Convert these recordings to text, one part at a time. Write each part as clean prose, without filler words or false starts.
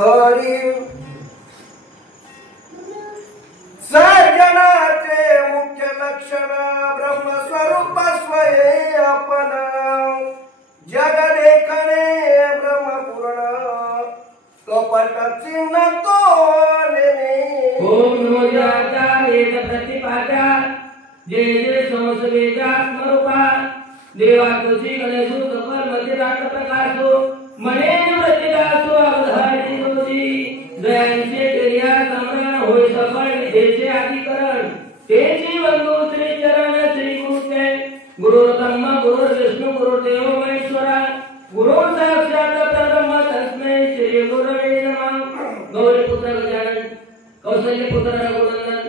हरी सर्जनाचे मुख्य लक्षण ब्रह्मस्वरूप स्वये आपण जग देखणे ब्रह्मपूर्ण कपट चिन्ह तो ओम नमो जाता वेद प्रतिपादा जय जय समसवेदा स्वरूपा देवा तुझी गणेशु कपर मध्यरात प्रकाशो मने निवृत्तिदासो अवधारी तुझी दयांचे क्रिया समरण होय सफळ विधेचे अधिकरण तेची वंदू श्री चरण श्री गुरुते गुरु ब्रह्मा गुरु विष्णु गुरु देव महेश्वरा गुरु साक्षात परब्रह्म तस्मै श्री गुरवे नमः। गौरी पुत्र गजानन कौशल्य पुत्र रघुनंदन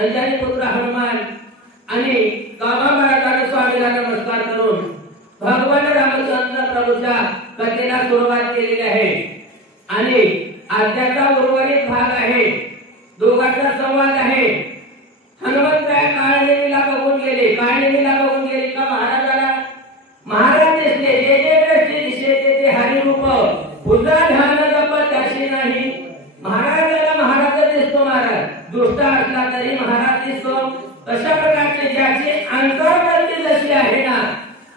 अंजनी पुत्र हनुमान आणि कामा महाराजांना स्वामीला नमस्कार करून भगवान रामचंद्र प्रभूच्या कथेला सुरुवात केलेली आहे आणि आजचा उर्वरित भाग आहे। दोघांचा संवाद आहे। हनुमंतराय काळनेमीला बघून गेले का महाराज दिसले जे जे दृष्टी दिसे ते हरिरूप पूजा ध्यान जप त्याशी नाही। महाराज दिसतो महाराज दुष्ट असला तरी महाराज दिसतो। अशा प्रकारचे ज्याची अंतर्वृत्ती जशी आहे ना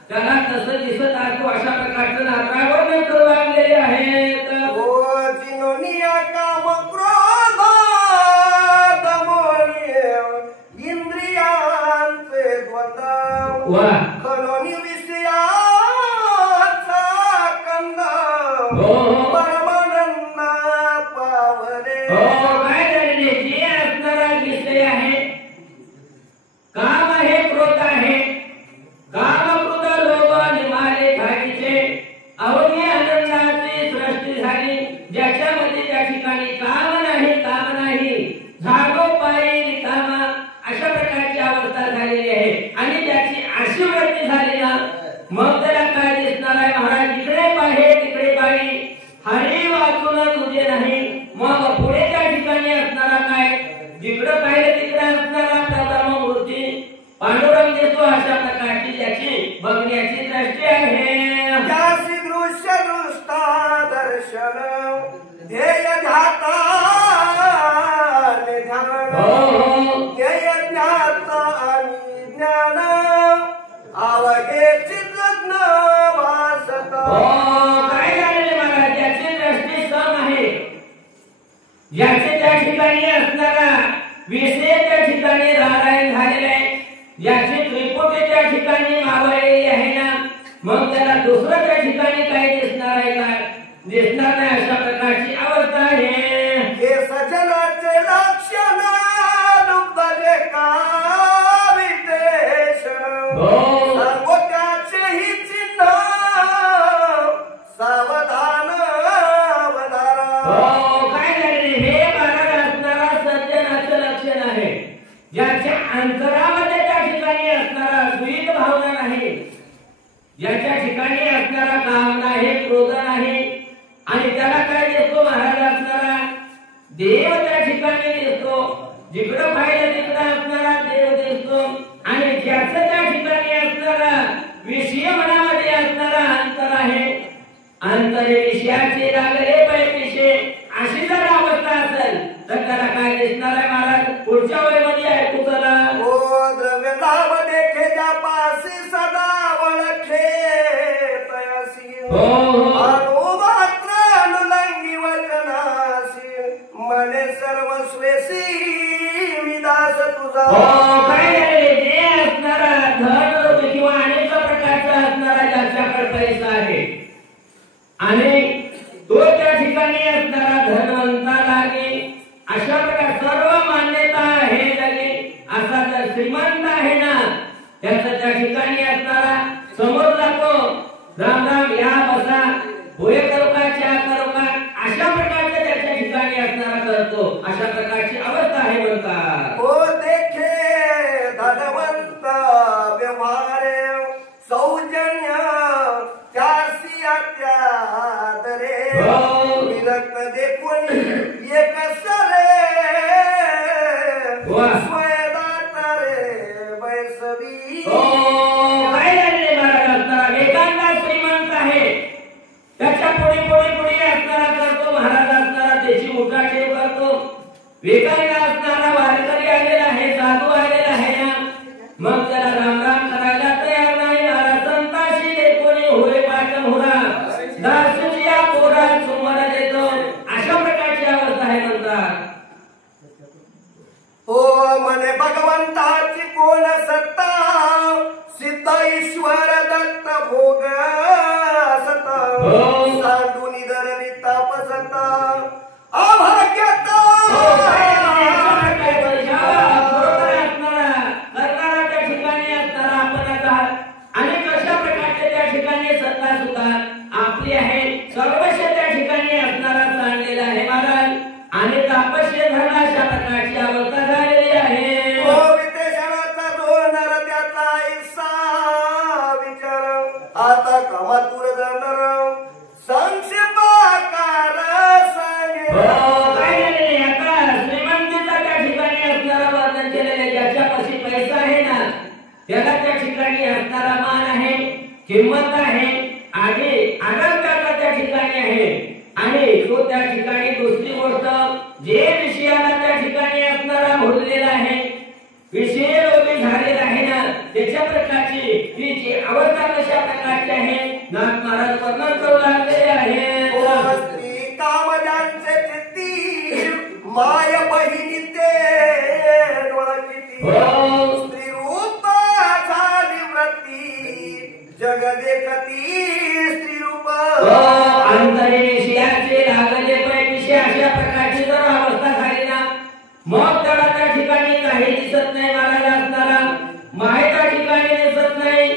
त्याला तसं दिसत असतो। अशा प्रकारचे नारायण करू लागलेले आहेत। ओ जिनोनिया काम क्रोध दमोनिय इंद्रियांचे द्वंद्व वाह खलोनी विषयाचा कंद परमानंद पावरे। काय झाले जे असणारा विषय आहे काम आहे क्रोध आहे काम क्रोध लोभ निमाले खायचे अवघी आनंदाची सृष्टी झाली ज्याच्यामध्ये त्या ठिकाणी काम नाही झाडो पायी रिकामा अशा प्रकारची अवस्था झालेली आहे आणि त्याची अशी वृत्ती झाली ना मग त्याला काय दिसणार आहे महाराज इकडे पाहे तिकडे बाई हरी वाचून तुझे नाही। मग पुढे त्या ठिकाणी असणारा काय जिकडे पाहिजे तिकडे असणारा प्रथम मूर्ती पांडुरंग दिसतो। अशा प्रकारची त्याची बघण्याची दृष्टी आहे। त्यासी दृश्य दृष्टा दर्शन ध्येय ध्याता ध्यान ध्येय ज्ञाता आणि ज्ञान आवगे चित्तज्ञ वासत। काय झालेले महाराज ज्याची दृष्टी सम आहे ज्याचे त्या ठिकाणी असणारा विषय त्या ठिकाणी नारायण झालेला आहे ज्याची त्रिपुटी त्या ठिकाणी मावळलेली आहे ना मग त्याला दुसरं त्या ठिकाणी काही दिसणार आहे का दिसणार नाही। अशा प्रकारची अवस्था आहे। हे सजनाचे लक्षण दुःखदे कावितेश सर्व त्याचेही चिन्ह सावधान अवधारा। काय झाले हे महाराज असणारा सज्जनाचं लक्षण आहे ज्याच्या अंतरामध्ये त्या ठिकाणी असणारा द्वैत भावना नाही ज्याच्या ठिकाणी असणारा काम नाही क्रोध नाही आणि त्याला काय दिसतो महाराज असणारा देव त्या ठिकाणी दिसतो। जिकडे पाहिलं तिकडे असणारा देव दिसतो आणि ज्याचं त्या ठिकाणी असणारा विषय मनामध्ये असणारा अंतर आहे अंतरे विषयाचे लागले पैसे अशी जर अवस्था असेल तर त्याला काय दिसणार आहे महाराज पुढच्या वेळेमध्ये ऐकू चला। ओ द्रव्य नाम देखे ज्या पासी सदा वळखे तयासी अनुमात्र अनुलंगी वचनासी मने सर्वस्वेसी विदास तुझा। काय जे असणारा धन किंवा अनेक प्रकारचा असणारा ज्याच्याकडे पैसा आहे आणि तो त्या ठिकाणी असणारा धनवंता लागे अशा प्रकार सर्व मान्यता आहे जगे असा जर श्रीमंत आहे ना त्याचा त्या ठिकाणी असणारा समोर जातो राम राम या बसा होय करू का चहा करू का अशा प्रकारच्या त्याच्या ठिकाणी असणारा करतो। अशा प्रकारची अवस्था आहे म्हणतात। ओ देखे धनवंत व्यवहारे सौजन्य त्यासी अत्यादरे विरक्त देखून एक सरे स्वयदाता रे बैसवी। काय झाले महाराज असणारा एकांता श्रीमंत आहे त्याच्या पुढे असणारा करतो महाराज असणारा विकायला असणारा वारकरी आलेला आहे, साधू आलेला आहे ना, मग त्याला राम राम करायला तयार नाही. मला संताशी कोणी होय पाठ होरा दासुजिया पोरा सुमर देतो, अशा प्रकारची अवस्था आहे म्हणतात. हो म्हणे भगवंताची कोण सत्ता, सिद्ध ईश्वर दत्त भोग सत्ता, सांडून धरणी तापसता अभाग्यता. अनेक अशा प्रकारचे त्या ठिकाणी सत्ता सुद्धा आपली आहे, सर्वस्व त्या ठिकाणी असणारा सांडलेला आहे महाराज. आणि तापस्य धरण अशा प्रकारची अवस्था झालेली आहे. विदेशाचा जोडणार त्याचा ऐसा विचार, आता कमातूर जाणार संक्षेपाकार सांगे. काय झाले आता श्रीमंतीचा त्या ठिकाणी असणारा वर्णन केलेले, ज्याच्यापाशी पैसा आहे ना त्याला त्या ठिकाणी असणारा मान आहे, किंमत आहे, आणि आदर त्याचा त्या ठिकाणी आहे. आणि तो त्या ठिकाणी दुसरी गोष्ट जे विषयाला त्या ठिकाणी असणारा भरलेला आहे, विषय लोभी झालेला आहे ना, त्याच्या प्रकारची ही जी अवस्था कशा प्रकारची आहे नाथ महाराज वर्णन करू लागलेले आहे. स्त्री कामजांचे चित्ती, माय बहिणी ते डोळाची, स्त्री रूप झाली वृत्ती, जग देखती स्त्री रूप. अंतरे विषयाचे लागले पैसे अशा प्रकारची जर अवस्था झाली ना, मग त्याला त्या ठिकाणी काही दिसत नाही महाराज असणारा, माय त्या ठिकाणी दिसत नाही,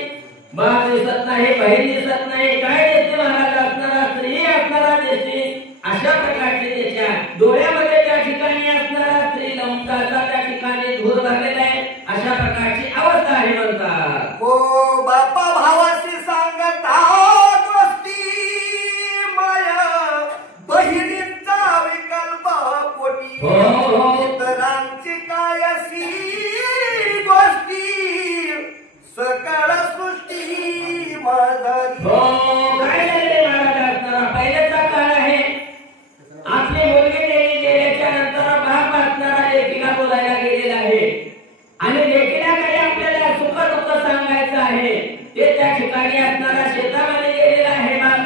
बाप दिसत नाही, बहीण दिसत नाही, काय दिसते महाराज असणारा, स्त्री असणारा दिसते. अशा प्रकारची त्याच्या डोळ्यामध्ये त्या ठिकाणी असणारा स्त्री लंकाचा त्या ठिकाणी धूर झालेला आहे, अशा प्रकारची अवस्था आहे म्हणतात. हो बापा भावाशी सांगत बहिणींचा विकल्प पोटी, इतरांची काय अशी गोष्टी, सकळ सृष्टी माझी. काय झाले महाराज असणारा पहिल्याचा काळ आहे. आपली मुलगी गेल्याच्या नंतर बाप असणारा लेकीला बोलायला गेलेला आहे, आणि लेकीला काही आपल्याला सुख दुःख सांगायचं आहे. ते त्या ठिकाणी असणारा शेतामध्ये गेलेला आहे बाप,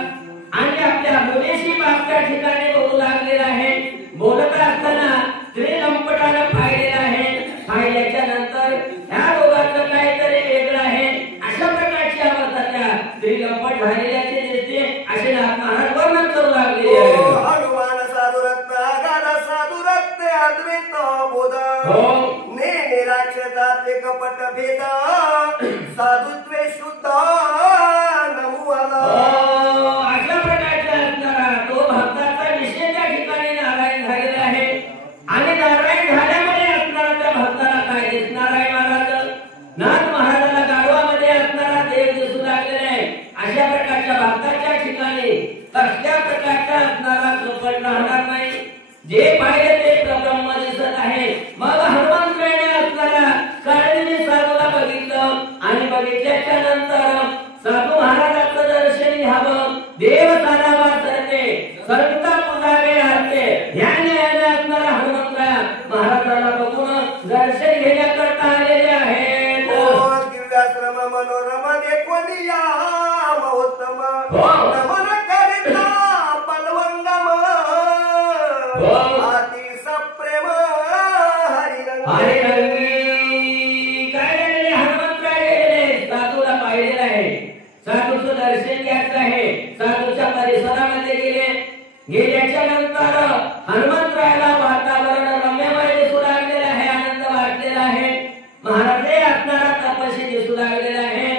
आणि आपल्या मुलीशी बाप त्या ठिकाणी बोलू लागलेला आहे. बोलत असताना स्त्री लंपटाला पाहिलेला आहे. पाहिल्याच्या नंतर ह्या दोघांचं काहीतरी वेगळं आहे, अशा प्रकारची अवस्था त्या स्त्री लंपट झालेल्याची दिसते, असे नाथ महाराज वर्णन करू लागले. हनुमान साधुरत्न गादा साधुरत्न अद्वैत बोध, ने राक्षसाचे कपट भेद, साधुत्वे शुद्ध नमुआला. अशा प्रकारचा असणारा तो भक्ताचा विषय त्या ठिकाणी नारायण झालेला आहे. आणि नारायण झाल्यामध्ये असणारा त्या भक्ताला काय दिसणार आहे महाराज, नाथ महाराजाला गाढवामध्ये असणारा देव दिसू लागलेला आहे. अशा प्रकारच्या भक्ताच्या ठिकाणी कसल्या प्रकारचा असणारा कपट राहणार नाही. जे पाहिजे ते ब्रह्म दिसत आहे. मग हनुमंताने असणारा काळजीने साधूला बघितलं, आणि बघितल्याच्या नंतर साधू महाराजांचं दर्शन घ्यावं, देव साधावा सरते, संत पुजावे राहते, ह्या न्यायाने असणारा हनुमंतराया महाराजाला बघून दर्शन घेण्याकरता आलेले आहेत. दिव्याश्रम मनोरम देखोनी या महोत्तम, नमन करिता पलवंगम, अति सप्रेम हरिरंगी. काय झालेले हनुमंतराय साधूला पाहिलेलं आहे, साधूचं दर्शन घ्यायचं आहे. साधूच्या परिसरामध्ये गेल्याच्या नंतर हनुमंतरायाला वातावरण रम्यमय दिसू लागलेलं आहे, आनंद वाटलेला आहे. महाराज असणारा तपस्वी दिसू लागलेला आहे.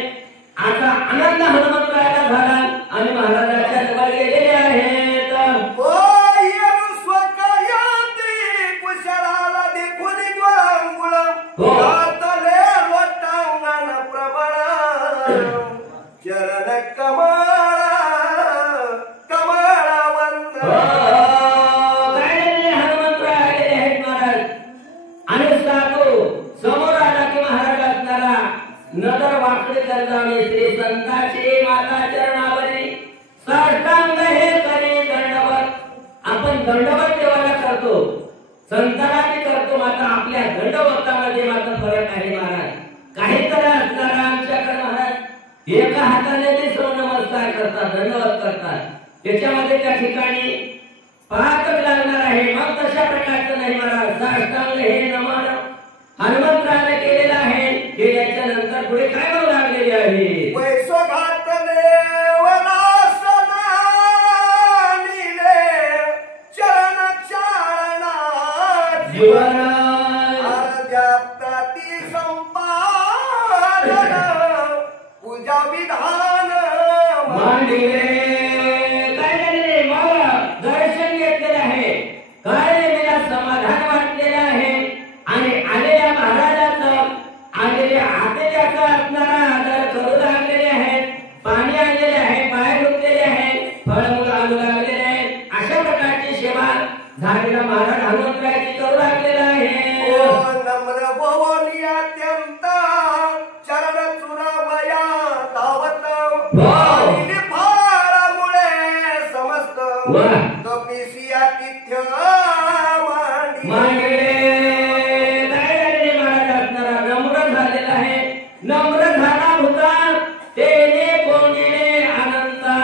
आता आनंद हनुमंतरायाला झाला, आणि महाराजाच्या जवळ गेलेले आहेत. कुशळाला देखून गोळांगुळ, लोटांगण प्रबळ, चरण कमळवंत. हनुमंतराय आलेले आहेत महाराज. आणि साधू समोर आला की महाराज असणारा नजर वाकडे करताना श्री संताची माता चरणावरी साष्टांग हे करी दंडवत. आपण दंडवत देवाला करतो, संताला मी करतो मात्र आपल्या दंडवतामध्ये मात्र फरक आहे महाराज. काहीतरी असणारा आमच्याकडे महाराज एका हाताने ते नमस्कार करतात, दंडवत करतात, त्याच्यामध्ये त्या ठिकाणी पाहतच लागणार आहे. मग तशा प्रकारचं नाही महाराज. साष्टांग हे नमन हनुमंतराने केलेलं आहे. केल्याच्या नंतर पुढे काय करू लागलेले आहे. वैसो घातले वनासना निले चरण चारणा जीवन अध्यात्माती संपादन पूजा विधान मांडले. काय झाले मला दर्शन घेतलेलं आहे. काय मला समाधान वाटलेलं आहे. आणि आलेल्या महाराजाचं आलेल्या आदेशाचा असणारा आदर करू लागलेले आहेत. पाणी आणलेले आहे, पाय धुतलेले आहे, फळमुलं आणू लागलेले आहे. अशा प्रकारची सेवा झालेला महाराज हनुमंतरायाची करू लागलेला आहे. नम्र भवनी अत्यंत चरण चुरावया धावत फाळामुळे समस्त कपिसी आतिथ्य मांडले. काय झालेले महाराज असणारा नम्र झालेला आहे. नम्र झाला होता तेने कोंडिले आनंदा.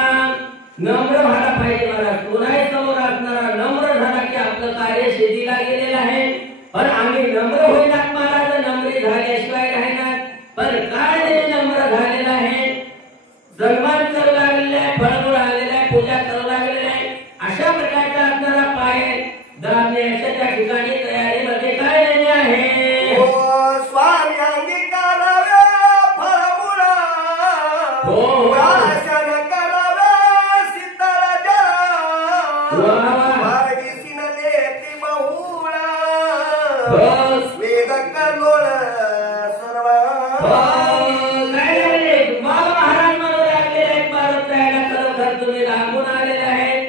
नम्र व्हायला पाहिजे महाराज. कोणाही समोर असणारा नम्र झाला की आपलं कार्य शेतीला गेलेलं आहे. पण आम्ही नम्र होईनात महाराज. नम्री झाल्याशिवाय राहणार. पण काय नम्र झालेला आहे. सन्मान करू लागलेला आहे, फळमुळ आलेला आहे, पूजा करू लागलेला आहे. अशा प्रकारचा असणारा पाय दाबण्याच्या त्या ठिकाणी तयारीमध्ये काय नाही आहे. स्वामी अंगीकारावे फळमुळा भाषण करावे शीतळ जरा मार्गीसीन लेती बहुळा वेद कलोळ सर्व काय झाले मला महाराज म्हणू लागलेले आहेत. भारत राहायला खरोखर तुम्ही लागून आलेले आहे.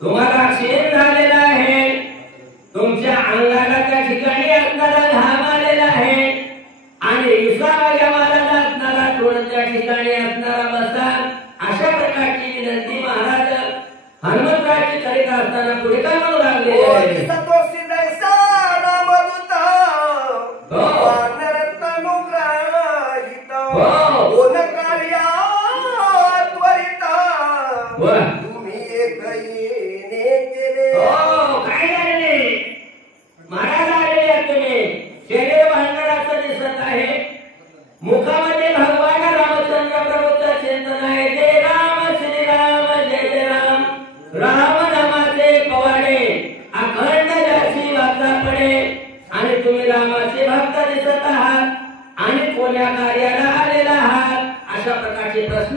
तुम्हाला क्षीण झालेला आहे. तुमच्या अंगाला त्या ठिकाणी असणारा घाम आलेला आहे. आणि विसाव्या महाराज असणारा थोडं त्या ठिकाणी असणारा बसा. अशा प्रकारची विनंती महाराज हनुमंतरायाची करीत असताना पुढे काय म्हणू लागले. सतोषी दैसा नामदूत वानर तनुग्रहित कोण कार्या त्वरित तुम्ही एक येणे केले. काय झाले महाराज आलेले आहेत. तुम्ही शरीर भांडणाचं दिसत आहे. मुखामध्ये भगवान रामचंद्र प्रभूचं चिंतन आहे. जय राम श्रीराम जय जय राम. राम नामाचे पवाडे अखंड जशी वाचा पडे. आणि तुम्ही रामाचे भक्त दिसत आहात. आणि कोण्या कार्याला आलेला आहात. अशा प्रकारचे प्रश्न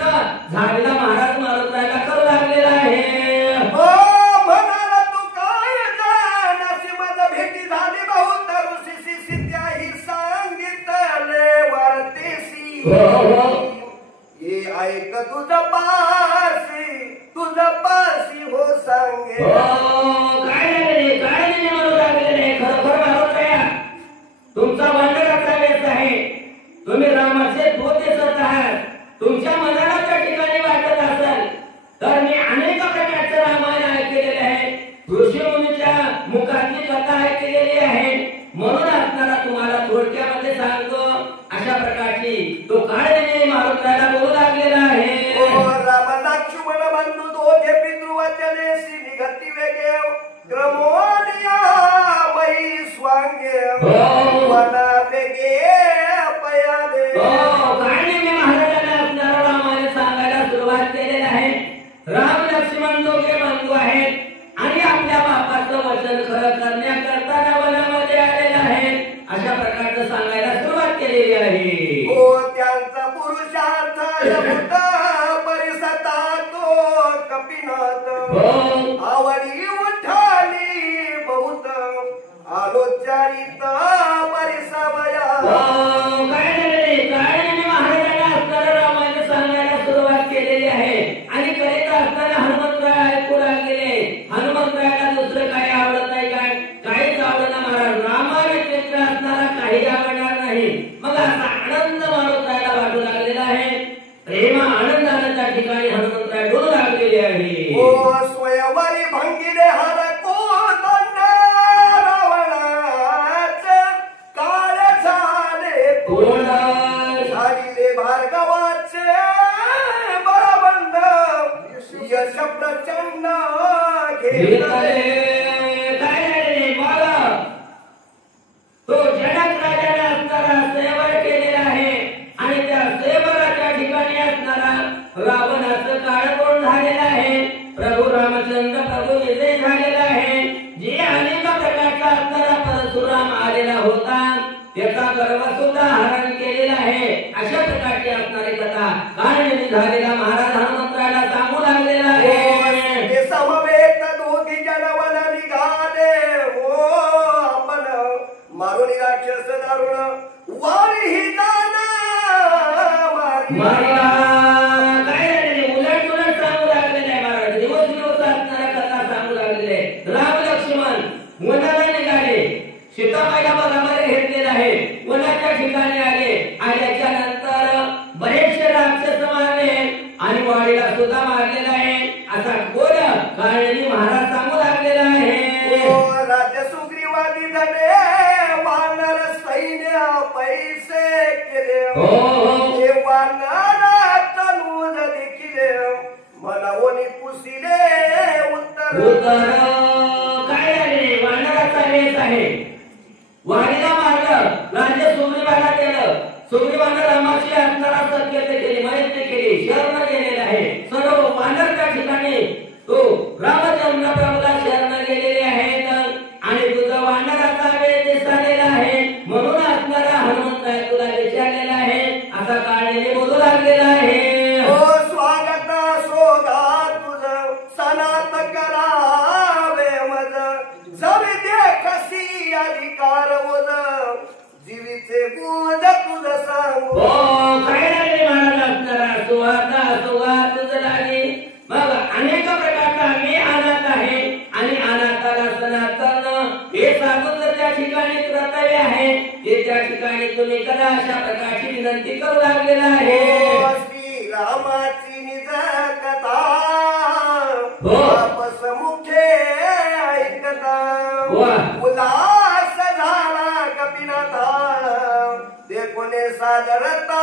झालेला महाराज मारुताला करू लागलेला आहे. म्हणाला तू काय नशिबात भेटी झाली बहुत ऋषीशी सिद्ध्याही सांगितले वारतेसी. हे ऐक तुझ पासी हो सांगे. काय नाही म्हणू लागलेले. खरोखर मारुताया तुमचा वानराचा वेश आहे. तुम्ही रामाचे दूत दिसत आहात. तुमच्या मनाला त्या ठिकाणी वाटत असेल तर मी अनेक प्रकारचे रामायण ऐकलेले आहे. ऋषीमुनीच्या मुखातली कथा ऐकलेली आहे. म्हणून असणारा तुम्हाला थोडक्यामध्ये सांगतो. अशा प्रकारची तो काळ मारुताला बोलू लागलेला आहे. राम लक्ष्मण बंधू दोघे पितृवचनेसी निगती वेगे क्रमोनिया मई स्वांगे वना वेगे पयाले. काळीने महाराजांना असणारा रामायण सांगायला सुरुवात केलेली आहे. राम लक्ष्मण दोघे बंधू आहेत. आणि आपल्या बापाचं वचन खरं करण्याकरता वनामध्ये आलेला आहे. अशा प्रकारचं सांगायला सुरुवात केलेली आहे. त्यांचा पुरुषार्थ भूत परिसता तो कपिनाथ आवडी उठाली बहुत आलोचारित परिसवया. काय महाराजांना असणारा रामायण सांगायला सुरुवात केलेली आहे. आणि करीत असताना हनुमंतराय ऐकू लागलेले. हनुमंतरायाला दुसरं काही आवडत नाही. काहीच आवडणार महाराज. रामाव्यतिरिक्त असणारा काही आवडणार नाही. मग असा आनंद मारुतायाला वाटू लागलेला आहे. प्रेम आनंदाने त्या ठिकाणी हनुमंतराय डोलू लागलेले आहे. स्वयं प्रचंड घेतले काय रे मला तो जनक राजाने असणारा सेवर केलेला आहे आणि त्या सेवराच्या ठिकाणी असणारा रावणाचं काळकोंड झालेला आहे. प्रभू रामचंद्र प्रभू विजय झालेला आहे. जी अनेक प्रकारचा असणारा परशुराम आलेला होता त्याचा गर्व सुद्धा हरण केलेला आहे. अशा प्रकारची असणारी कथा काळजी झालेला महाराज हनुमंतराला सांगू लागलेला आहे. ते समवेत दोघी जनवन निघाले हो आपण मारुनी राक्षस दारुण वारी ही दाना मारला काय रे उलट उलट सांगू लागलेले आहे महाराज. दिवस दिवस असणारा कथा सांगू लागलेले आहे. राम लक्ष्मण वनाला निघाले. सीतामाईला बरोबर घेतलेला आहे. वनाच्या ठिकाणी आल्याच्या नंतर बरेचसे राक्षस मारले आणि वाडीला सुद्धा मारलेला आहे असा बोल काळजी महाराज सांगू लागलेला आहे. राज्य सुग्रीवादी झाले वानर सैन्य पैसे केले हे वानर तनुज देखील मनावनी पुसिले उत्तर काय रे वानराचा वेश आहे. वाणीला मारलं राज्य सुग्रीवाला केलं. सुग्रीवानं रामाची असणारा सत्यते केली मैत्री केली शरण गेलेला आहे. सर्व वानर त्या ठिकाणी तो रामचंद्र प्रभूला शरण गेलेले आहेत आणि तुझं वानराचा वेळ दिसलेला आहे म्हणून असणारा हनुमंत तुला विचारलेला आहे असा काळजीने बोलू लागलेला आहे. हो स्वागत सोगा तुझ सनात करावे मज जवी देखसी अधिकार वज जीवीचे बोध तुझ सांगू. काय लागले महाराज असणारा सुहाता सुहात तुझ लागली. मग अनेक प्रकारचा मी अनाथ आहे आणि अनाथाला सनातन हे सांगून त्या ठिकाणी कर्तव्य आहे ते त्या ठिकाणी तुम्ही करा अशा प्रकारची विनंती करू लागलेला आहे. श्री रामाची निज कथा आपस मुखे ऐकता उल्हास झाला कपिनाथा ते कोणे सादरता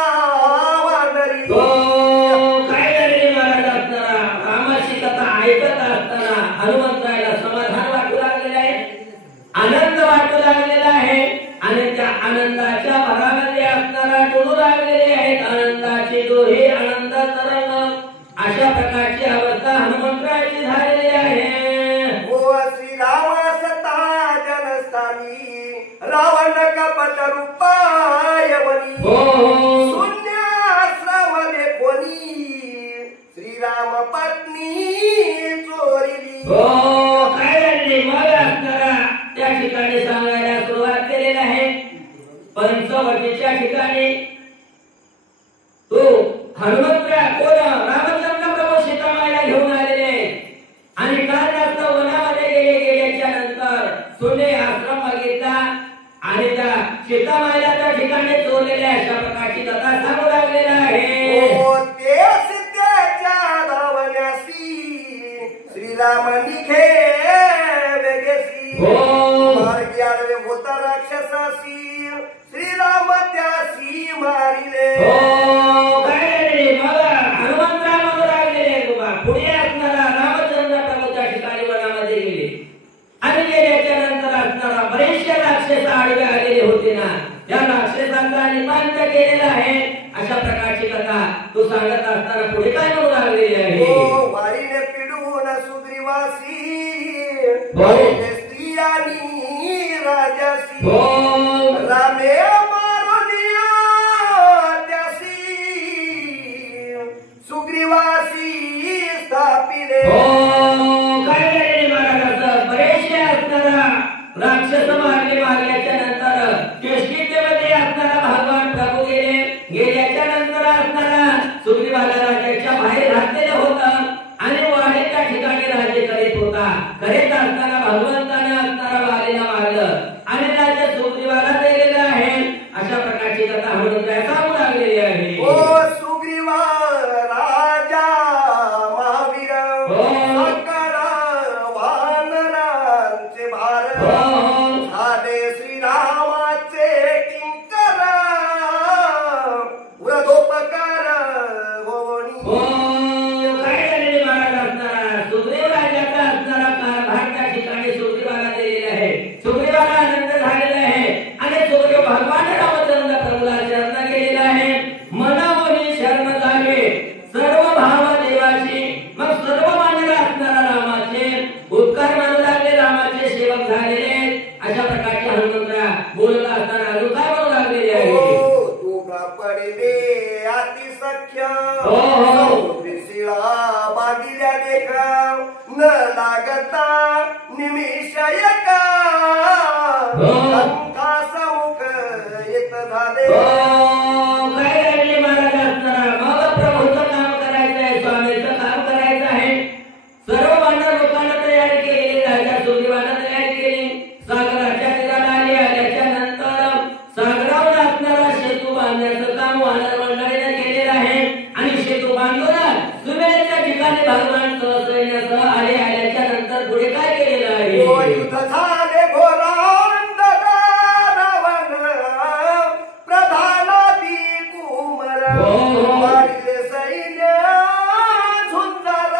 वानरी. काय रे महाराज असणारा रामाची कथा ऐकत असताना हनुमंतरायला समाधान वाटू लागलेले आहे. आनंद वाटू लागलेला आहे आणि त्या आनंदाच्या भरामध्ये असणारा डोलू लागलेले आहेत. आनंदाची डोहे आनंद तरंग अशा प्रकारची अवस्था हनुमंतरायाची झालेली आहे. हो श्रीराम सता जनस्थानी रावण कपट रूपायवनी शून्याश्रम कोणी श्रीराम पत्नी चोरिली. काय झाले मग असणारा त्या ठिकाणी सांगायला सुरुवात केलेली आहे. पंचवटीच्या ठिकाणी तो हनुमंतराय कोण रामचंद्र प्रभू सीतामाईला घेऊन आलेले आणि कारणास्तव वनामध्ये गेल्याच्या नंतर सोने आश्रम बघितला आणि त्या सीतामाईला त्या ठिकाणी चोरलेल्या अशा प्रकारची कथा सांगू लागलेला आहे. ते सिद्धाच्या धावण्यासी श्रीराम निघे वेगेसी मार्गी आडवे होता राक्षसासी श्रीराम त्यासी मारिले. काय रे मला हनुमंतराय म्हणू लागलेले तुला पुढे असणारा रामचंद्र प्रभूच्या ठिकाणी वनामध्ये गेले आणि गेल्याच्या नंतर असणारा बरेचसे राक्षस आडवे आलेले होते ना त्या राक्षसांचा निपांत केलेला आहे. अशा प्रकारची कथा तू सांगत असताना पुढे काय म्हणू लागलेली आहे. वारीने पिडून सुग्रीवासी स्त्री आणि राजासी रामे मारुनिया त्यासी सुग्रीवासी स्थापिले. काय महाराज बरेचसे असणारा राक्षस मारल्याच्या नंतर केशकीमध्ये असणारा भगवान प्रभू गेल्याच्या नंतर असणारा सुग्रीवाला राजाच्या बाहेर घातलेलं होतं आणि वाडेच्या ठिकाणी राज्य करीत होता. करीत असताना भगवंताने असणारा वालीला मारलं आणि राज्य सुग्रीवाला दिलेलं आहे. अशा प्रकारची कथा हनुमंतराय सांगू लागलेली आहे. सुग्रीवा राजा महावीर सकळ वानरांचे भार झाले श्रीरामाचे किंकर वृद्धोपकार होणी. काय झालेले महाराज असणारा दिल्या देखा न लागता निमिष एका समुख येत झाले काय राहिले महाराज असताना मग प्रभूचं काम करायचं आहे, स्वामीचं काम करायचं आहे. सर्व वानर लोकांना तयार केली, राजा सुग्रीवांना तयार केली. सागराच्या तीराला आले. आल्याच्या नंतर सागरावर असणारा सेतू बांधण्याचं काम वानर मंडळीने केलेलं आहे. आणि सेतू बांधून सुमेरच्या ठिकाणी भगवान सहस्रसैन्यासह आले. आल्याच्या नंतर पुढे काय केलेलं आहे? युद्ध झाले घोरांत रावण प्रधानादी कुमर मारिले सैन्य झुंजार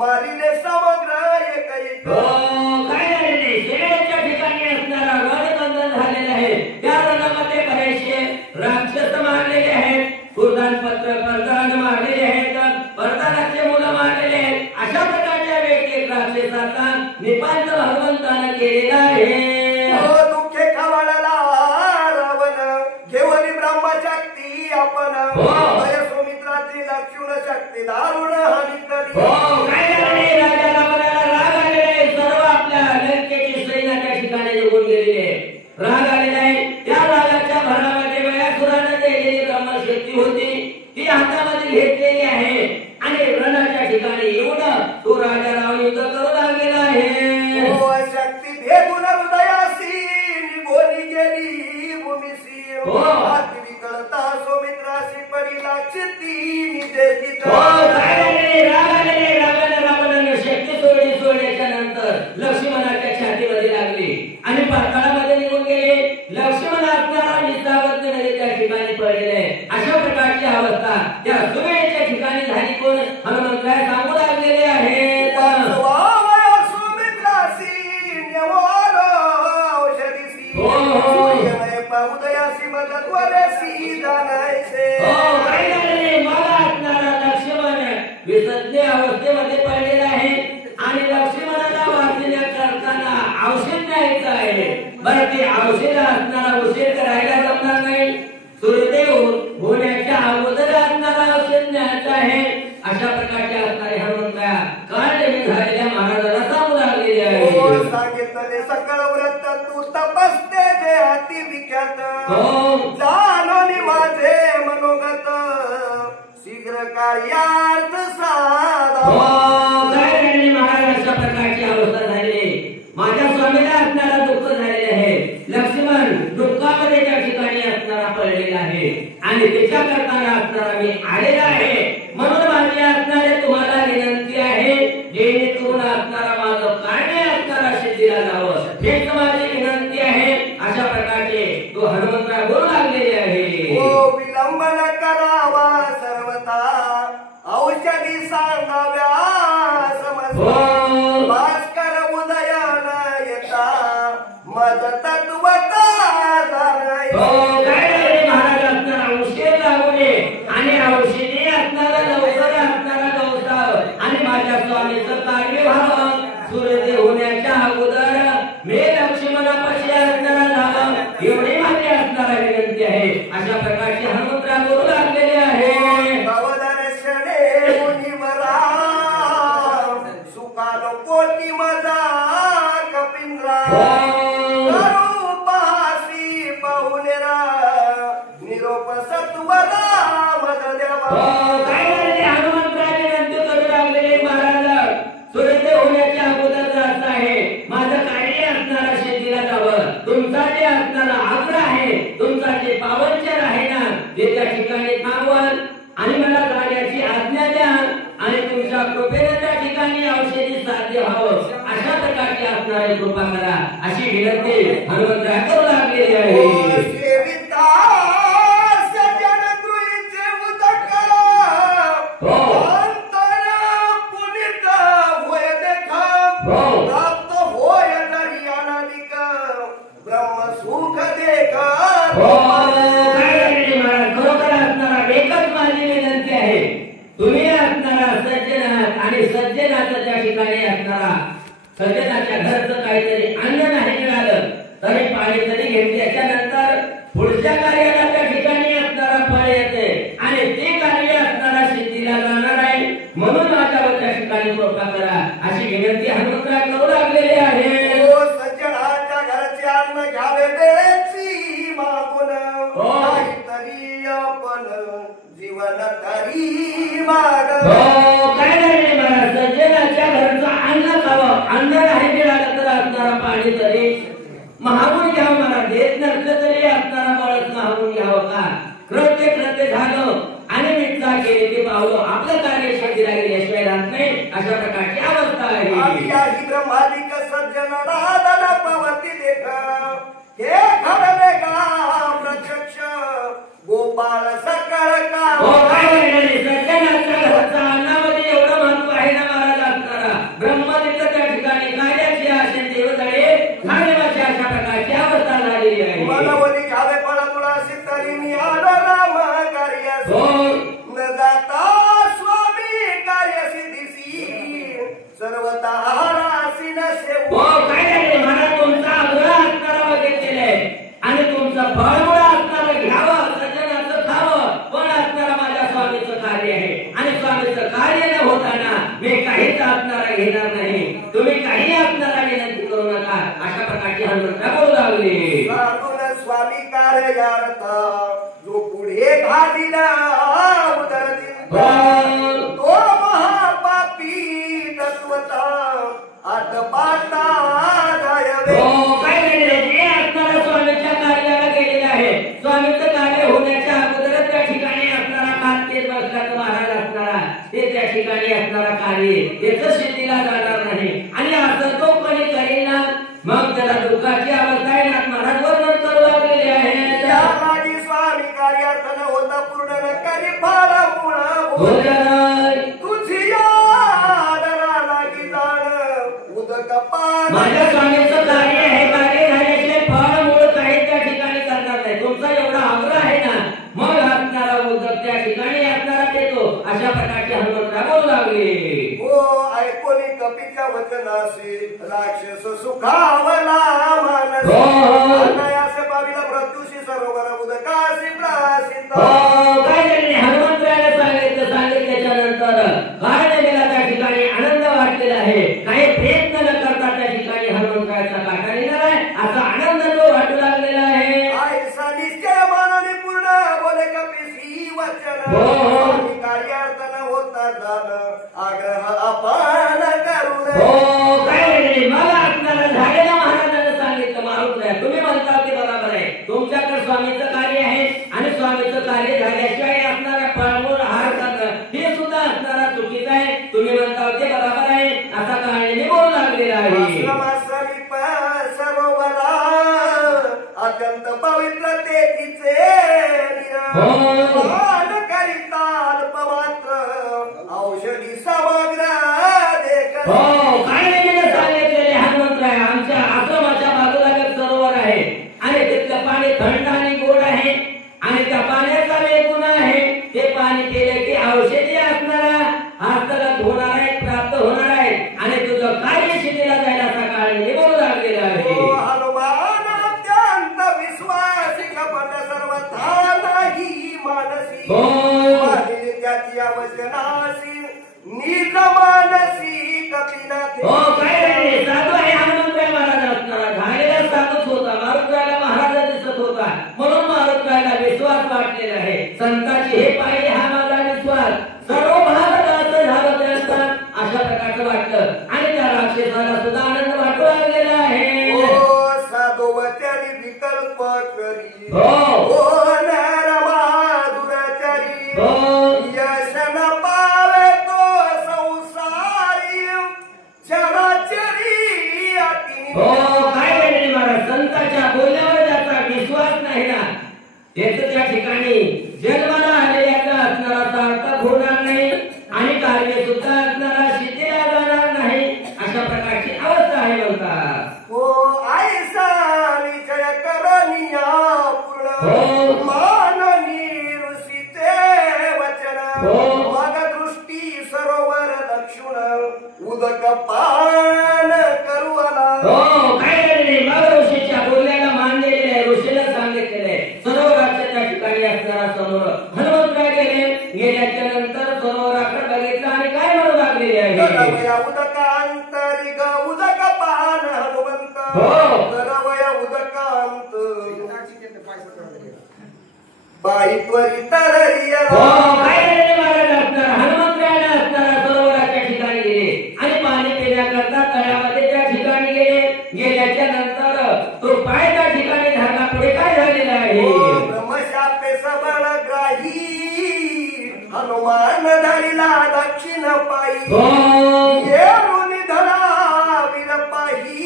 मारिले समग्र एक काय झाले? शेवटच्या ठिकाणी असणारा रणबंधन झालेलं आहे. त्या रणामध्ये बरेचसे राक्षस मारलेले आहेत. कुर्दानपत्र परदान मारलेले आहेत. परदानाचे मुलं मारलेले आहेत. अशा प्रकारच्या व्यक्ती राक्षसाचा निपात भगवंताने केलेला आहे. दुःखे खवळला रावण घेऊन ब्रह्मशक्ती आपण सुमित्राची लक्ष्मण शक्ती दारुण हानिकली. काय झाले? राजा रावणाला राग आलेला आहे. सर्व आपल्या लंकेची सैन्य त्या ठिकाणी निघून गेलेली आहे. राग आलेला आहे. त्या रागाच्या भरामध्ये वयासुराने दिलेली ब्रह्मशक्ती होती ती हातामध्ये घेतलेली आहे. आणि रणाच्या ठिकाणी येऊन तो राजा रावण युद्ध करू लागलेला आहे. शक्ती भेदून हृदयासी निघोनी गेली भूमिसी अति विकळता सुमित्राशी पडी लाक्षती निदेती. रावणाने शक्ती सोडल्याच्या नंतर लक्ष्मणाच्या छातीमध्ये लागली आणि पाताळामध्ये निघून गेले. लक्ष्मण असणारा निसावत नदी त्या ठिकाणी पडलेले. अशा प्रकारची अवस्था त्या सुमेरच्या ठिकाणी झाली. कोण हनुमंतराय सांगू लागलेले आहेत. उदयासी मदत वरसी जाणायचे. काय झाले? मला असणारा लक्ष्मण विसज्ञ अवस्थेमध्ये पडलेला आहे आणि लक्ष्मणाला वाचण्या करताना औषध द्यायचं आहे. बरं ते औषध असणारा उशीर करायला जमणार नाही. सूर्यदेव होण्याच्या अगोदर असणारा औषध न्यायचं आहे. अशा प्रकारचे असणारे हनुमंतराया काळजी झालेल्या महाराजाला सांगू लागलेले आहे. सांगितले सकळ व्रत तू तपस्ते जे अति विख्यात जाणोनी माझे मनोगत शीघ्र कार्यार्थ साधा. महाराज अशा प्रकारची अवस्था झाली. माझ्या स्वामीला असणारा दुःख झालेले आहे. लक्ष्मण दुःखामध्ये त्या ठिकाणी असणारा पडलेला आहे आणि त्याच्या करताना असणारा मी आलेला आहे. म्हणून माझी असणारे तुम्हाला विनंती आहे जेणेकरून असणारा माझं कार्य असणारा सिद्धीला जावं हेच माझी विनंती आहे. अशा प्रकारचे तो हनुमंतराय बोलू लागलेले आहे. विलंब न करावा सर्वता औषधी सांगाव्या समज भास्कर उदयान येता मज तत्वता महाराज असणारा औषध लागणे आणि औषधी असणारा लवकर असणारा गवसाव आणि माझ्या स्वामीचं कार्य व्हावं. सूर्यदेव होण्याच्या अगोदर मी लक्ष्मणापाशी असणारा झाला एवढी माझी असणारा विनंती आहे. अशा प्रकारचे हनुमंतराय बोलू लागलेले आहे. भवदर्शने मुनिवरा सुखालो कोटी मजा कपिंद्रा करूपासी पाहुणेरा निरोप सत्वरा मद देवा. काय झाले? हनुमंतराय विनंती करू लागलेले महाराज सूर्यदेव होण्याच्या अगोदर असं आहे माझं कार्य असणारा शेतीला जावं. तुमचा जे असणारा आग्रह आहे तुमचा जे पावनचर आहे ना ते त्या ठिकाणी थांबवाल आणि मला जाण्याची आज्ञा द्या आणि तुमच्या कृपेने त्या ठिकाणी औषधी साध्य व्हावं. अशा प्रकारची असणारी कृपा करा अशी विनंती हनुमंतराय करू लागलेली आहे. ब्रह्मसुख देखा खरोखर असणारा एकच माझी विनंती आहे. तुम्ही असणारा सज्जन आहात आणि सज्जनाचं त्या ठिकाणी असणारा सज्जनाच्या घरचं काहीतरी अन्न नाही मिळालं तरी पाणी तरी घेतल्याच्या नंतर पुढच्या कार्याला त्या ठिकाणी असणारा फळ येते आणि ते कार्य असणारा शेतीला जाणार आहे. म्हणून माझ्या त्या ठिकाणी कृपा करा अशी विनंती हनुमंतराय करू लागलेली आहे. ओ सज्जनाच्या घरचे अन्न घ्यावे देची मागून तरी आपण जीवन तरी माग. काय नाही मला सज्जनाच्या घरचं अन्न खावं, अन्न नाही मिळालं तर असणारा पाणी तरी महागून घ्यावं, मला देत नसलं तरी असणारा बळच महागून घ्यावं का. कृत्य झालं आणि मित्रा केले ते पावलं आपलं कार्य शक्तीला गेल्याशिवाय राहत नाही अशा प्रकारची अवस्था आहे. ब्रह्मादिक सज्जन राधन पवती देख हे खरले का प्रत्यक्ष गोपाळ सकळ का. सज्जनाच्या घरचा अन्नामध्ये एवढं महत्व आहे ना महाराज असणारा ब्रह्मादिक त्या ठिकाणी कार्याची आशे देवतळे खाण्याची अशा प्रकारची अवस्था झालेली आहे. मनवली घ्यावे फळमुळा सिद्धरी मी आलो राम कार्य न जाता स्वामी कार्य सिद्धीसी सर्वता रासी नसे. काय नाही महाराज तुमचा आग्रह असणारा घेतलेला आहे आणि तुमचं फळमुळा असणारा घ्यावं सज्जनाचं खावं पण असणारा माझ्या स्वामीचं कार्य आहे आणि स्वामीचं कार्य न होताना मी काहीच असणारा घेणार नाही. तुम्ही काही असणारा विनंती करू नका अशा प्रकारची हनुमंतराय बोलू लागले. स्वामी कार्यार्थ जो पुढे घालीला उदरतील तो महापापी तत्वता आत्मपाता जायवे. काय नाही असणारा स्वामीच्या कार्याला गेलेला आहे. स्वामीचं कार्य होण्याच्या अगोदर त्या ठिकाणी असणारा कात्तेत बसल्याचं महाराज असणारा ते त्या ठिकाणी असणारा कार्य त्याचं सिद्धीला जाणार नाही आणि असं तो कोणी करेल ना मग त्याला दुःखाची अवस्था आहे ना महाराज वर्णन करू लागलेले आहे. स्वामी कार्यार्थ न होता पूर्ण न करी फार तुझी लागी जाण उदक पान. माझ्या स्वामीचं कार्य आहे, कार्य झाल्याशिवाय फळ मूळ काही त्या ठिकाणी करणार नाही. तुमचा एवढा आग्रह आहे ना मग असणारा उदक त्या ठिकाणी असणारा देतो अशा प्रकारचे हनुमंतराय बोलू लागले. हो ऐकून कपीच्या वचनाशी राक्षस सुखावला मानस अनायासे पाविला मृत्यूशी सरोवर उदकाशी प्रासिद्ध. काय नाही हनुमंतरायाने सांगितल्याच्या नंतर गाढवेला त्या ठिकाणी आनंद वाटलेला आहे. काही प्रयत्न न करता त्या ठिकाणी हनुमंतरायाचा काटा येणार आहे असा आनंद तो वाटू लागलेला आहे. ऐसा निश्चय मानाने पूर्ण बोले कपीसी वचन कार्यार्थ न होता जाण आग्रह आपण करू नये. काय नाही मला असणारा झालेल्या महाराजांना सांगितलं मारुतराय तुम्ही म्हणता ते बरोबर आहे. तुमच्याकडे स्वामीचं कार्य आहे आणि स्वामीचं कार्य झाल्याशिवाय असणारा फळमूळ आहार करणं हे सुद्धा असणारा चुकीचं आहे. तुम्ही म्हणता ते बरोबर आहे असा काळजीने बोलू लागलेला आहे. सरोवरा अत्यंत पवित्र तेथीचे करिता अल्पमात्र औषधी समग्र देख. काय नाही सांगितलेले हनुमंतराय आमच्या आश्रमाच्या बाजूला एक सरोवर आहे आणि तिथलं पाणी थंड आणि गोड आहे आणि त्या पाण्याचा वेग गुण आहे. ते पाणी केले की औषधी असणारा हस्तगत होणार आहे प्राप्त होणार आहे आणि तुझं कार्य शिकलेला जायला असा काळजी बोलू लागलेला आहे. हनुमान अत्यंत विश्वासी कपट सर्वथा नाही मानसी त्याची अवचनासी निज मानसी कपिनाथी. काय नाही साधू आहे हनुमंतराय महाराज असणारा झालेला साधूच होता. मारुतरायाला महाराज दिसत होता म्हणून मारुतरायाला विश्वास वाटलेला आहे. संतांची हे पाहिजे हा माझा विश्वास सर्व भारत असं झालं त्यांचा अशा प्रकारचं वाटलं आणि त्या राक्षसाला सुद्धा आनंद वाटू लागलेला आहे. साधू वचनी विकल्प करी यश न पावे तो संसारी चराचरी अति. काय नाही महाराज संतांच्या बोलण्यावर ज्याचा विश्वास नाही ना त्याचं त्या ठिकाणी जन्माला आलेल्याचा असणारा सार्थक होणार नाही आणि कार्य सुद्धा असणारा सिद्धीला जाणार नाही अशा प्रकारची अवस्था आहे म्हणतात. हो ऐसा निश्चय करनिया पूर्ण माननी ऋषीचे वचन मग दृष्टी सरोवर दक्षिण उदक पान करू आला. काय नाही मग ऋषीच्या बोलण्याला मानलेले आहे. ऋषीला सांगितलेले आहे सरोवराच्या त्या ठिकाणी असणारा सरोवर हनुमंतराय गेल्याच्या नंतर सरोवराकडे बघितलं आणि काय म्हणू लागलेले आहे. तरवया उदकांतरी ग उदक पान हनुमंत तरवया उदकांत बाई त्वरित हनुमंतरायाला असणारा सरोवराच्या ठिकाणी गेले आणि पाणी पिण्याकरता तळ्यामध्ये त्या ठिकाणी गेल्याच्या नंतर तो पाय त्या ठिकाणी धरला. पुढे काय झालेलं आहे? ब्रह्मशापे सबळ ग्राही हनुमान धरिला दक्षिण पायी येऊन धरा विर पाही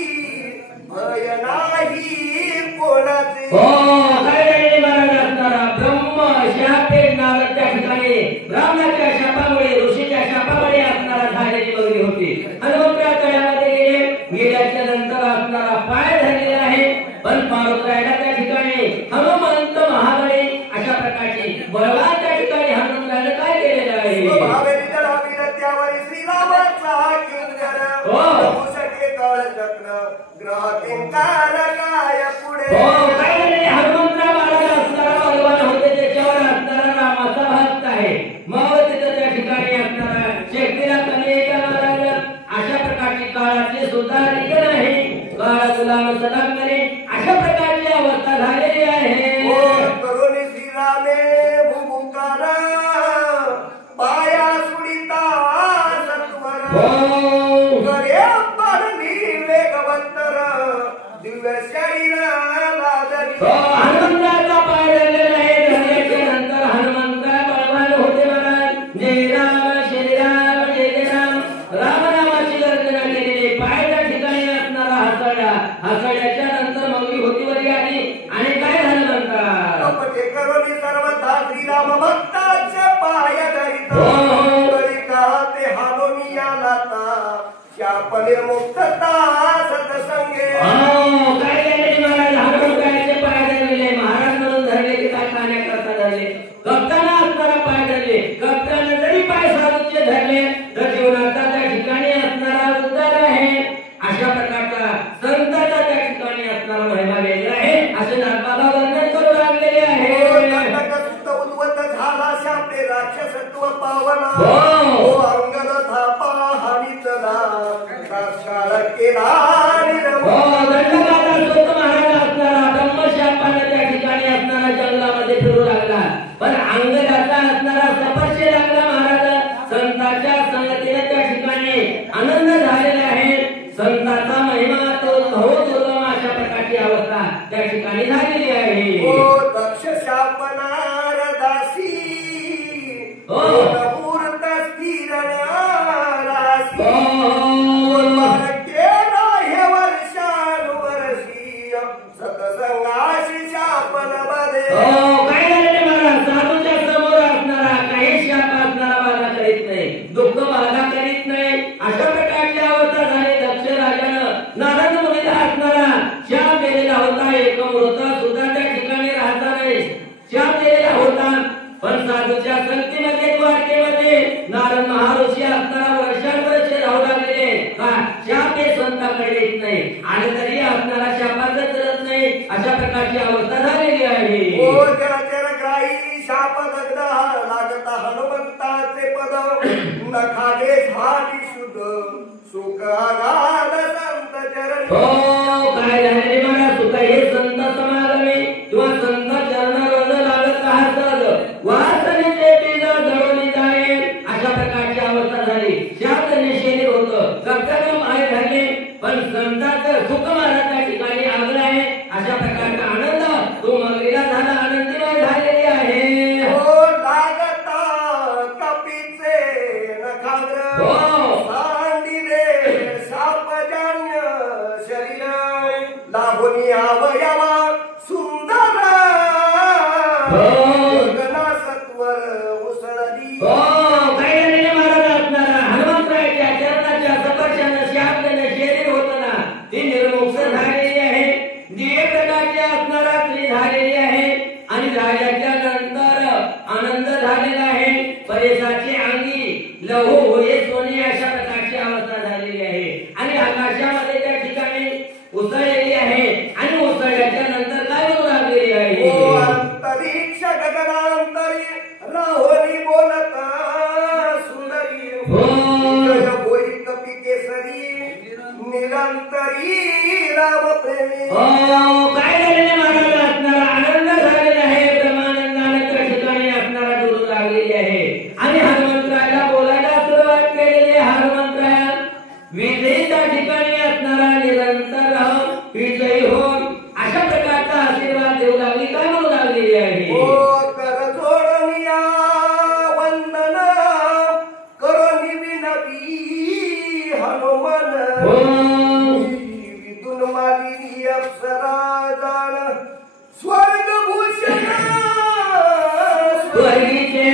भय नाही कोणाचे. ब्रह्मशापे नावाच्या ठिकाणी ब्राह्मणाच्या शापामुळे ऋषीच्या शापामुळे असणारा झालेली बघली होती. हनुमंतराय तळ्यामध्ये गेल्याच्या नंतर असणारा पाय झालेला आहे. पण पार्वतीला त्या ठिकाणी हनुमंत महाबळी अशा प्रकारची बळवान त्या ठिकाणी हनुमंताने काय केलेलं आहे? त्यावर श्रीरामाचा चक्र ग्रह किंकार काय पुढे हनुमंतराव महाराज असणारा बलवान होते त्याच्यावर असणारा रामाचा भक्त आहे. मग तिथं त्या ठिकाणी असणारा शेतीला कमी महाराज अशा प्रकारची काळातली सुद्धा लिखन आहे. काळ गुलाम सलाम करे अशा प्रकारची अवस्था झालेली आहे. करुणी श्रीरामे भूमुकार पाया सुडिता सत्वर करे परमी वेगवंतर दिव्य शरीर हनुमंताचा पाय झालेला आहे. झाल्याच्या नंतर हनुमंता बलवान होते महाराज. जय राम श्री राम जय जय राम रामनामाची गर्जना केलेली. पाय त्या ठिकाणी असणारा हसड्याच्या नंतर मगरी होती वरी आली आणि काय झालं म्हणतात? करुणी सर्वथा श्रीराम भक्ताचे पाय धरित तरी का ते हालोनी आला शाप निर्मुक्तता सत्संगे. काय केले महाराज? हनुमंताचे पाय धरले. महाराज म्हणून धरले की काय खाण्याकरता धरले? कप्ताना असणारा पाय धरले. कप्ताने जरी पाय साधूचे धरले तर जीवनाचा त्या ठिकाणी असणारा उद्धार आहे. अशा प्रकारचा संताचा त्या ठिकाणी असणारा महिमा वेगळा आहे असे नाथबाबा वर्णन करू लागलेले आहे. उद्वत झाला शापे राक्षसत्व पावना अंगद थापा हानीचला काळ केला महाराज असणारा ब्रह्मशापाने त्या ठिकाणी असणारा जंगलामध्ये फिरू लागला. पण अंगदाचा असणारा सपर्शे लागला महाराज. संतांच्या संगतीने त्या ठिकाणी आनंद झालेला आहे. संतांचा महिमा तो दुर्गम अशा प्रकारची अवस्था त्या ठिकाणी झालेली आहे. दक्ष शापनार दासी मूर्त स्थिर राशी हे वर्षानुवर्षीय सतसंगाशी शापन बदे. काय झाले महाराज? साधूच्या समोर असणारा काही शाप असणारा बाधा करीत नाही, दुःख बाधा करीत नाही. अशा प्रकारची अवस्था झाली. दक्ष राजानं नारद मुनीला असणारा शाप दिलेला होता. एक मृत सुद्धा त्या ठिकाणी राहता नाही शाप दिलेला होता. पण साधूच्या संगतीमध्ये द्वारकेमध्ये नारद महर्षी असणारा वर्षानुवर्ष राहू लागलेले. का शाप हे संतांकडे येत नाही आणि तरी असणारा शापाचं करत नाही. अशा प्रकारची अवस्था झालेली आहे. ग्राही शाप दग्ध लागता हनुमंताचे पद नखाले झाली शुद्ध सुख आगाध संत चरण. काय झालेले मला सुख हे संत समागमे किंवा संत चरण रोज लागत राहतात. वासनेचे बीज जळून जाणे अशा प्रकारची अवस्था झाली. शाप निषेध होतं. कप्ताने पाय धरले पण संतांचं सुख महाराज त्या ठिकाणी आगलं आहे. अशा प्रकारचा आनंद तो मगरीला झाला. आनंदीमय झालेली आहे. लागता कपीचे नखाग्र सांडिले शापजन्य शरीर लाभुनी अवयवा सुंदर गगना सत्वर उसळली. काय झालेले महाराज असणारा हनुमंतरायाच्या चरणाच्या स्पर्शाने शाप शरीर होतं ना ते निर्मुक्त कोटी केसरी निरंतरी राम प्रेमी. काय झालेले महाराज असणारा आनंद झालेला आहे. ब्रह्मानंदाने त्या ठिकाणी असणारा डोलू लागलेली आहे आणि हनुमंतरायाला बोलायला सुरुवात केलेली आहे. हनुमंतराया विजयी त्या ठिकाणी असणारा निरंतर विजयी हो अशा प्रकारचा आशीर्वाद देऊ लागली. काय म्हणू लागलेली आहे. ओ कर जोडनिया वंदन करोनी विनवी हनुमान. विदुन मालिनी अप्सरा जाण स्वर्ग भूषण स्वर्गीचे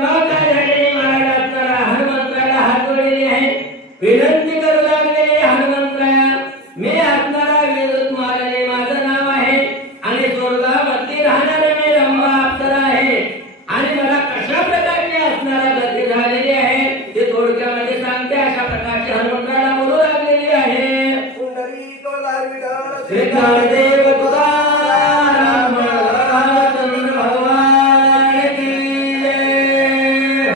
महाराज हनुमंतरायाला हात जोडलेले आहे. विनंती करू लागलेले हनुमंतराया मी असणारा विदुत मालिनी माझं नाव आहे आणि स्वर्गावरती राहणारे मी रंभा अप्सरा आहे आणि मला कशा प्रकारची असणारा गती झालेली आहे ते थोडक्यामध्ये सांगते. अशा प्रकारची हनुमंतरायाला बोलू लागलेली आहे. पुंडरी तो लाविडा श्रीकांत देव